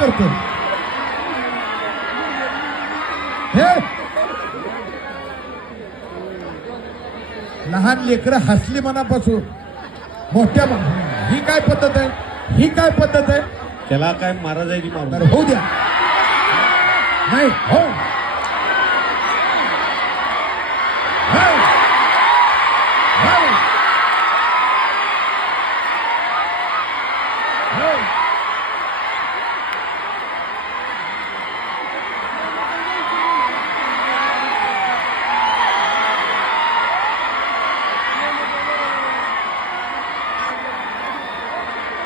करतो हे लहान लेकरं हसली मनापासून मोठ्या ही काय पद्धत आहे ही काय पद्धत आहे त्याला काय मारा जाईल मारू होऊ द्या नाही हो हो